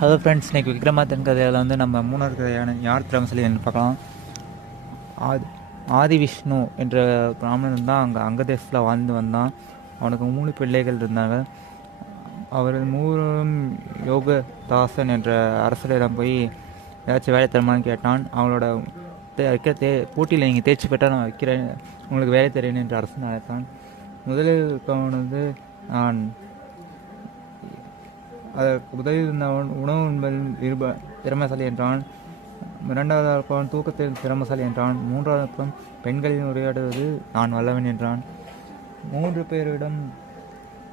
Hello friends, இன்றைக்கி விக்ரமாதித்தன் கதையில் வந்து நம்ம மூணாவது கதையான யார் திறமசாலின்னு பார்க்கலாம். ஆதி விஷ்ணு என்ற பிராமணன் தான் அங்கே அங்கதேசத்தில் வாழ்ந்து வந்தான். அவனுக்கு 3 பிள்ளைகள் இருந்தாங்க. அவர் மூவரும் யோகதாசன் என்ற அரசரிடம் போய் ஏதாச்சும் வேலை தருமான்னு கேட்டான். அவங்களோட போட்டியில் நீங்கள் தேர்ச்சி பெற்றால் நான் வைக்கிறேன், உங்களுக்கு வேலை தரேன் என்று அரசன் அழைத்தான். முதலில் இருக்கவன் வந்து நான் அதற்கு உதவி இருந்தவன் உணவு உண்பதில் திறமைசாலி என்றான். இரண்டாவது இருப்பவன் தூக்கத்தில் திறமைசாலி என்றான். மூன்றாவது இருப்பவன் பெண்களின் உரையாடுவது நான் வல்லவன் என்றான். 3 பேரிடம்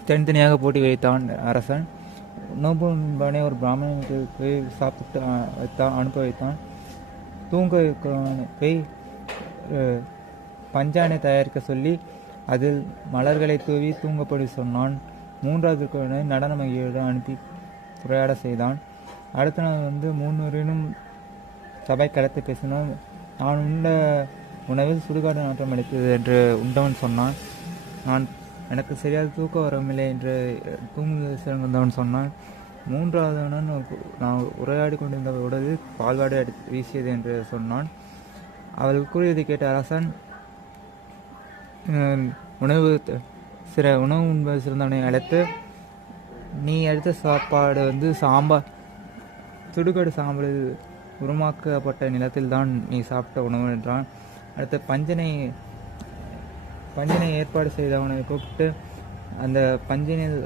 தனித்தனியாக போட்டி வைத்தான் அரசன். உணவு உண்பவனை ஒரு பிராமணனுக்கு போய் சாப்பிட்டு அனுப்ப வைத்தான். தூங்க போய் பஞ்சானை தயாரிக்க சொல்லி அதில் மலர்களை தூவி தூங்கப்படி சொன்னான். மூன்றாவது நடன மகிழ்ச்சியுடன் அனுப்பி உரையாட செய்தான். அடுத்த நாள் வந்து 3 பேரும் சபை கலத்து பேசினான். நான் உண்ட உணவில் சுடுகாடு நாட்டம் அளித்தது என்று உண்டவன் சொன்னான். எனக்கு சரியாக தூக்கம் வரவில்லை என்று தூங்குதல் சிறந்தவன் சொன்னான். மூன்றாவதவன் நான் உரையாடி கொண்டிருந்த உடலில் பால்வாடு வீசியது என்று சொன்னான். அவள் கூறியதை கேட்ட அரசன் உணவு உண்பது சிறந்தவனை அழைத்து, நீ எடுத்த சாப்பாடு வந்து சுடுகாடு சாம்பலில் உருமாக்கப்பட்ட நிலத்தில் தான் நீ சாப்பிட்ட உணவு என்றான். அடுத்த பஞ்சனை ஏற்பாடு செய்தவனை கூப்பிட்டு அந்த பஞ்சனில்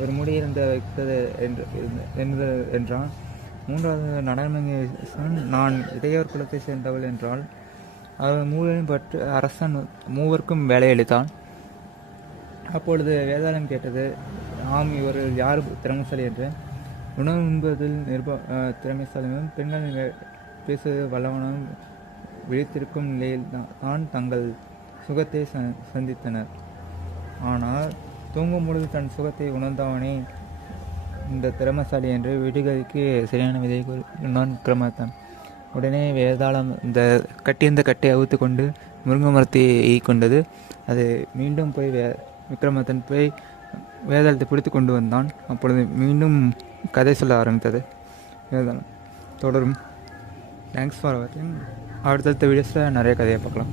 ஒரு முடியிருந்த வைத்தது என்றான். மூன்றாவது நடனமங்கேசன் நான் இடையோர் குலத்தை சேர்ந்தவள் என்றால் அவர் மூவரையும் பற்றி அரசன் மூவருக்கும் வேலையளித்தான். அப்பொழுது வேதாளம் கேட்டது, ஆம், இவர் யார் திறமைசாலி என்று. உணவு உண்பதில் திறமைசாலியும் பெண்கள் பேசுவது வல்லவனும் விழித்திருக்கும் நிலையில் தான் தங்கள் சுகத்தை சந்தித்தனர். ஆனால் தூங்கும் பொழுது தன் சுகத்தை உணர்ந்தவனே இந்த திறமைசாலி என்று விடுகதைக்கு சரியான விதை கூறினான் விக்ரமாதித்தன். உடனே வேதாளம் கட்டியிருந்த கட்டை அவுத்து கொண்டு முருங்கை மரத்தை கொண்டது. அது மீண்டும் போய் விக்ரமாதித்தன் போய் வேதாளத்தை பிடித்து கொண்டு வந்தான். அப்பொழுது மீண்டும் கதை சொல்ல ஆரம்பித்தது. வேதாளம் தொடரும். தேங்க்ஸ் ஃபார் வாட்சிங். அடுத்தடுத்த வீடியோஸில் நிறைய கதையை பார்க்கலாம்.